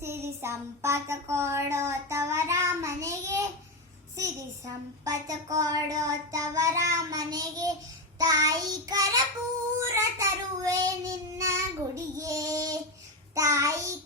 ಸಿರಿ ಸಂಪತ್ತ ಕೊಡೋ ತವರ ಮನೆಗೆ, ಸಿರಿ ಸಂಪತ್ತ ಕೊಡೋ ತವರ ಮನೆಗೆ, ತಾಯಿ ಕರ್ಪೂರ ತರುವೆ ನಿನ್ನ ಗುಡಿಗೆ, ತಾಯಿ